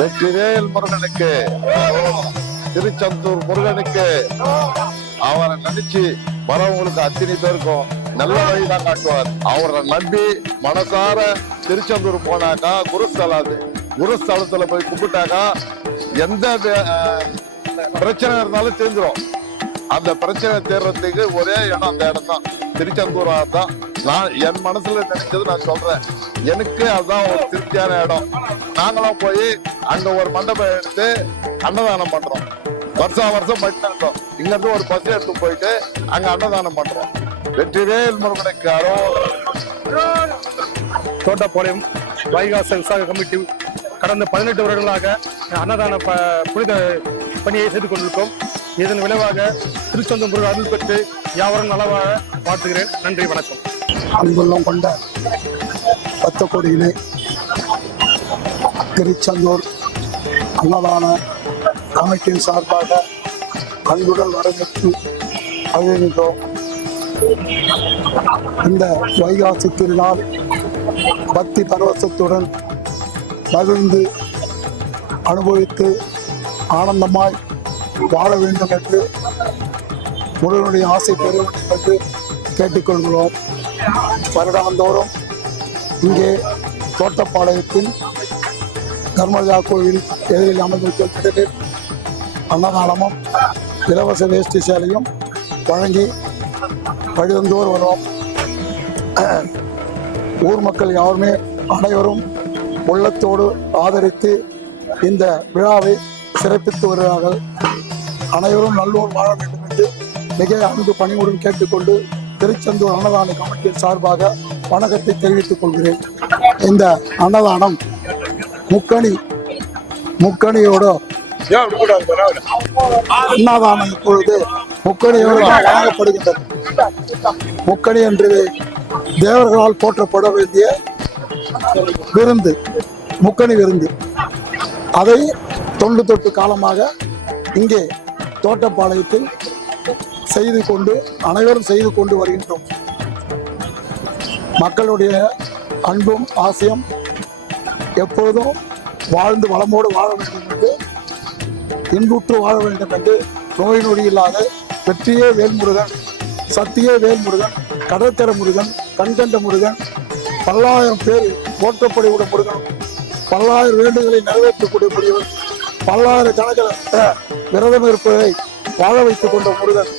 வெற்றிவேல் முருகனுக்கு. திருச்செந்தூர் முருகனுக்கு. அவரை நினைச்சு வரவங்களுக்கு அத்தனை பேருக்கும் நல்ல வழிதான் காட்டுவார். அவரை நம்பி மனசார திருச்செந்தூர் போனாக்கா குருஸ்தலம் அது குருஸ்தலத்துல போய் கும்பிட்டாக்கா எந்த பிரச்சனை இருந்தாலும் தீர்ந்துடும் அந்த பிரச்சனை தீர்றதுக்கு ஒரே இடம் அந்த இடம் தான் திருச்செந்தூரா தான் நான் என் மனசுல நினைச்சது நான் சொல்றேன். எனக்கு அதுதான் ஒரு திருப்தியான இடம். நாங்களும் போய் அங்க ஒரு மண்டபம் எடுத்து அன்னதானம் பண்றோம். வருஷம் வருஷம் பண்ணிட்டு இங்க இருந்து ஒரு பஸ் எடுத்து போயிட்டு அங்க அன்னதானம் பண்றோம். வெற்றிவேல் முருகனுக்கு அரோகரம். தோட்டப்பாளையம் வைகாச விசாக கமிட்டி கடந்த பதினெட்டு வருடங்களாக அன்னதான ப புனித பணியை செய்து கொண்டிருக்கோம். இதன் விளைவாக திருச்செந்தூர் அருள் பெற்று யாவரும் நலவாக வாழ்த்துகிறேன். நன்றி வணக்கம். அன்புள்ளம் கொண்ட பத்து கோடியிலே திருச்செந்தூர் அன்னதான கமிட்டியின் சார்பாக அன்புடன் வரவேற்று வருகின்றோம் இந்த வைகாசி திருநாள் பக்தி பரவசத்துடன் மகிழ்ந்து அனுபவித்து ஆனந்தமாய் வாழ வேண்டும் என்று முருகனுடைய ஆசை பெற என்று கேட்டுக்கொள்கிறோம். வருடாந்தோறும் இங்கே தோட்டப்பாளையத்தில் தர்மராஜா கோவில் எதிரில் அமர்ந்திருக்கிற அன்னதானமும் இலவச வேஷ்டி சேலையும் வழங்கி வழிதந்தோர் வருவோம். ஊர் மக்கள் யாருமே அனைவரும் உள்ளத்தோடு ஆதரித்து இந்த விழாவை சிறப்பித்து வருகிறார்கள். அனைவரும் நல்லோர் வாழ வேண்டும் என்று மிக அன்பு பணிவுடன் கேட்டுக்கொண்டு திருச்செந்தூர் அன்னதான கமிட்டியின் சார்பாக வணக்கத்தை தெரிவித்துக் கொள்கிறேன். இந்த அன்னதானம் முக்கணி முக்கணியோட அன்னதானம் இப்பொழுது முக்கணியோடு வழங்கப்படுகின்றது. முக்கணி என்று தேவர்களால் போற்றப்பட வேண்டிய விருந்து முக்கணி விருந்து. அதை தொண்டு தொட்டு காலமாக இங்கே தோட்டப்பாளையத்தில் செய்து கொண்டு அனைவரும் செய்து கொண்டு வருகின்றோம். மக்களுடைய அன்பும் ஆசையும் எப்போதும் வாழ்ந்து வளமோடு வாழ வேண்டும் என்று இன்புற்று வாழ வேண்டும் என்று நோய் நொடி இல்லாத வெற்றியே வேல்முருகன் சத்தியே வேல்முருகன் கடற்கரை முருகன் கண்கண்ட முருகன் பல்லாயிரம் பேர் போற்றப்படியுடைய முருகன் பல்லாயிரம் வேண்டுகளை நிறைவேற்றக்கூடிய முருகன் பல்லாயிரக்கணக்கில் விரதம் இருப்பதை வாழ வைத்துக் கொண்ட முருகன்.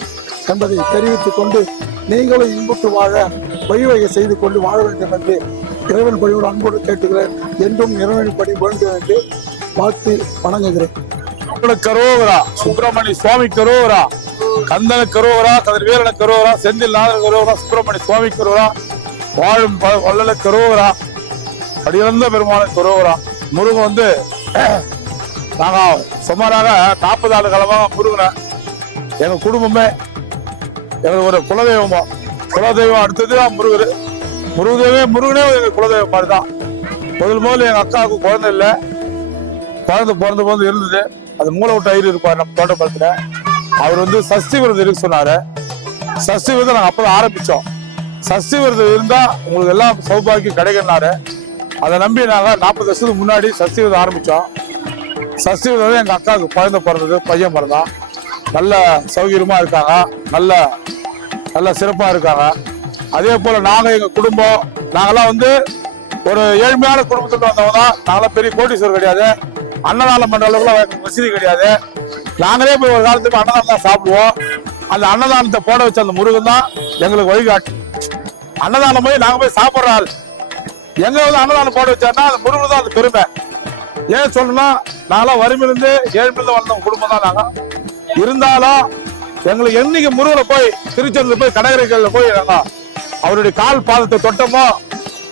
என்பதை தெரிவித்துக் கொண்டு நீங்களும் இன்புற்று வாழ வழிவகை செய்து கொண்டு வாழ வேண்டும் என்று இறைவன் பணியோடு அன்போடு கேட்டுகிறேன் என்றும் இறைவன் பணி வேண்டும் என்று பார்த்து வணங்குகிறேன். கரோவரா சுப்பிரமணிய சுவாமி கரோவரா கந்தன கரோவரா கதிர்வேலன கரோவரா செந்தில் நாதன் கரோவரா சுப்பிரமணிய சுவாமி கரோவரா வாழும் ப- வள்ளல கரோவரா அடியிறந்த பெருமான கரோவரா முருகன் வந்து நாங்கள் சுமாராக நாற்பது ஆண்டு காலமாக முருகனை எங்கள் குடும்பமே எனக்கு ஒரு குலதெய்வமா குலதெய்வம் அடுத்தது தான் முருகர். முருகதேவே முருகனே எங்கள் குலதெய்வம் மாதிரி தான். முதல் முதல்ல எங்கள் அக்காவுக்கு குழந்தை இல்லை. குழந்தை பிறந்த பிறந்து இருந்தது. அது மூளை விட்டு ஐயர் இருப்பார் நம்ம தோட்டப்படத்தில் அவர் வந்து சஷ்டி விரதம் இருக்கு சொன்னார். சஷ்டி விரதம் நாங்கள் அப்பதான் ஆரம்பித்தோம் சஷ்டி விரதம் இருந்தால் உங்களுக்கு எல்லாம் சௌபாகியம் கிடைக்கும்னாரு. அதை நம்பி நாங்கள் நாற்பது வருஷத்துக்கு முன்னாடி சஷ்டி விரதம் ஆரம்பித்தோம் சஷ்டி விரதம் எங்கள் அக்காவுக்கு குழந்தை பிறந்தது பையன் பிறந்தான். நல்ல சௌகரியமா இருக்காங்க. நல்ல நல்ல சிறப்பா இருக்காங்க. அதே போல நாங்க எங்க குடும்பம் நாங்கெல்லாம் வந்து ஒரு ஏழ்மையான குடும்பத்துல வந்தவங்க தான். நாங்களாம் பெரிய கோட்டீஸ்வரர் கிடையாது. அன்னதானம் பண்ற அளவுக்குலாம் வசதி கிடையாது. நாங்களே போய் ஒரு காலத்துக்கு அன்னதானம் தான் சாப்பிடுவோம். அந்த அன்னதானத்தை போட வச்ச அந்த முருகன் தான் எங்களுக்கு வழிகாட்டு. அன்னதானம் போய் நாங்க போய் சாப்பிட்ற ஆள். எங்க வந்து அன்னதானம் போட வச்சாருன்னா அந்த முருகன் தான் அந்த பெருமை. ஏன் சொல்லணும்னா நாங்களாம் வறுமையிலிருந்து ஏழ்மையிலிருந்து வந்த குடும்பம் தான் நாங்க. இருந்தாலும் எங்களுக்கு என்னைக்கு முருகனை போய் திருச்செந்தூர் போய் கடற்கரைகளில் போய் நாங்க அவருடைய கால் பாதத்தை தொட்டோமோ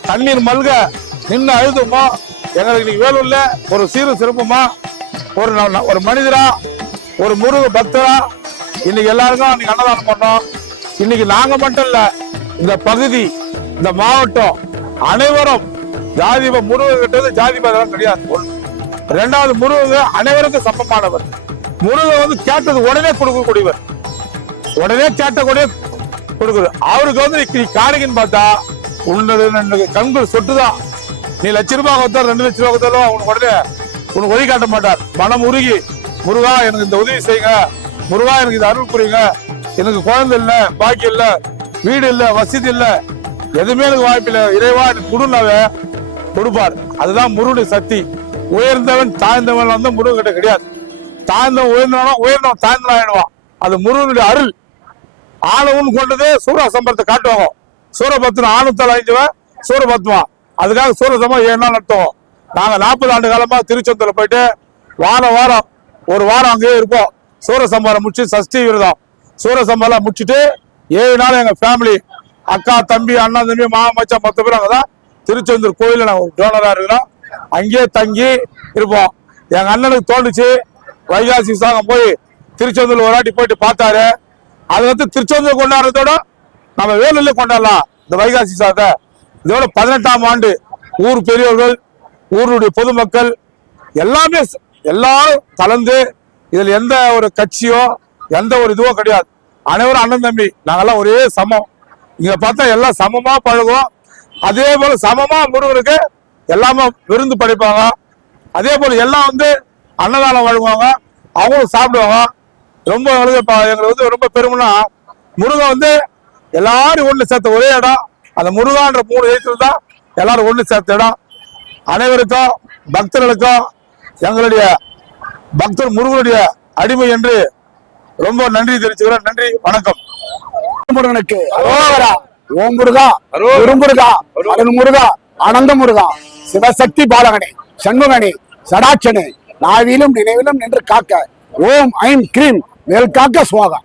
தண்ணீர் மல்க நின்று அழுதுமோ எங்களுக்கு இன்னைக்கு வேலூர்ல ஒரு சீரும் சிறப்புமா? ஒரு ஒரு மனிதரா? ஒரு முருக பக்தரா? இன்னைக்கு எல்லாருக்கும் இன்னைக்கு அன்னதானம் பண்ணோம். இன்னைக்கு நாங்க மட்டும் இல்ல இந்த பகுதி இந்த மாவட்டம் அனைவரும் ஜாதி முருகன் கிட்டது ஜாதி மதம் கிடையாது. ரெண்டாவது முருகன் அனைவருக்கும் சமமானவர். முருகன் வந்து கேட்டது உடனே கொடுக்கக்கூடியவர் உடனே கேட்ட கூட கொடுக்குது. அவருக்கு வந்து நீ காணிக்கன்னு பார்த்தா உன்னது கண்கள் சொட்டுதான் நீ லட்ச ரூபாய் கொடுத்தா ரெண்டு லட்ச ரூபாய் கொடுத்தாலும் அவனுக்கு உடனே உனக்கு வழிகாட்ட மாட்டார். மனம் உருகி முருகா எனக்கு இந்த உதவி செய்யுங்க. முருகா எனக்கு இது அருள் புரியுங்க. எனக்கு குழந்தை இல்லை பாக்கி இல்லை வீடு இல்லை வசதி இல்லை. எதுவுமே எனக்கு வாய்ப்பு இறைவா எனக்கு குடுனாவே கொடுப்பார். அதுதான் முருகனுடைய சக்தி. உயர்ந்தவன் தாழ்ந்தவன் வந்து முருகன் கிட்ட கிடையாது. தாழ்ந்தவன் உயர்ந்தவன் உயர்ந்தவன் தாழ்ந்தவன் ஆயிடுவான் அது முருகனுடைய அருள். ஆணவன் கொண்டது சூர சம்பரத்தை காட்டுவாங்க. சூரபத்மன் ஆணவத்தால் அழிஞ்சவன் சூரபத்மா. அதுக்காக சூரசம்பம் ஏழு நாள் நடத்துவோம். நாங்கள் நாற்பது ஆண்டு காலமாக திருச்செந்தூர் போயிட்டு வாரம் வாரம் ஒரு வாரம் அங்கேயே இருப்போம். சூரசம்பாரம் முடிச்சு சஷ்டி விரதம். சூரசம்பாரம் முடிச்சுட்டு ஏழு நாள் எங்கள் ஃபேமிலி அக்கா தம்பி அண்ணா தம்பி மாமா மச்சான் மொத்த பேர் அங்கதான் திருச்செந்தூர் கோயிலில் நாங்கள் ஒரு இருக்கிறோம். அங்கேயே தங்கி இருப்போம். எங்கள் அண்ணனுக்கு தோணுச்சு வைகாசி சாகம் போய் திருச்செந்தூர் ஒரு வாட்டி போயிட்டு பார்த்தாரு. அது வந்து திருச்செந்தூர் கொண்டாடுறதோட நம்ம வேலூர்ல கொண்டாடலாம் இந்த வைகாசி சாதத்தை இதோட பதினெட்டாம் ஆண்டு ஊர் பெரியவர்கள் ஊருடைய பொதுமக்கள் எல்லாமே எல்லாரும் கலந்து இதில் எந்த ஒரு கட்சியோ எந்த ஒரு இதுவோ கிடையாது. அனைவரும் அண்ணன் தம்பி நாங்கெல்லாம் ஒரே சமம். இங்க பார்த்தா எல்லாம் சமமா பழகுவோம். அதே போல சமமா முருகனுக்கு எல்லாமே விருந்து படைப்பாங்க. அதே போல எல்லாம் வந்து அன்னதானம் வழங்குவாங்க. அவங்களும் சாப்பிடுவாங்க. ரொம்ப எங்களுக்கு வந்து ரொம்ப பெருமைனா முருகன் வந்து எல்லாரும் ஒண்ணு சேர்த்த ஒரே இடம். அந்த முருகான்ற மூணு எழுத்துல தான் எல்லாரும் ஒண்ணு சேர்த்த இடம். அனைவருக்கும் பக்தர்களுக்கும் எங்களுடைய பக்தர் முருகனுடைய அடிமை என்று ரொம்ப நன்றி தெரிவிச்சுக்கிறேன். நன்றி வணக்கம். முருகனுக்கு. ஓம் முருகா. குருமுருகா அருள் முருகா. ஆனந்த முருகா. சிவசக்தி பாலகனே. சண்முகனே. சடாட்சனே. நாவிலும் நினைவிலும் நின்று காக்க. ஓம் ஐம் கிரீம். மேல் காக்க சுவாகா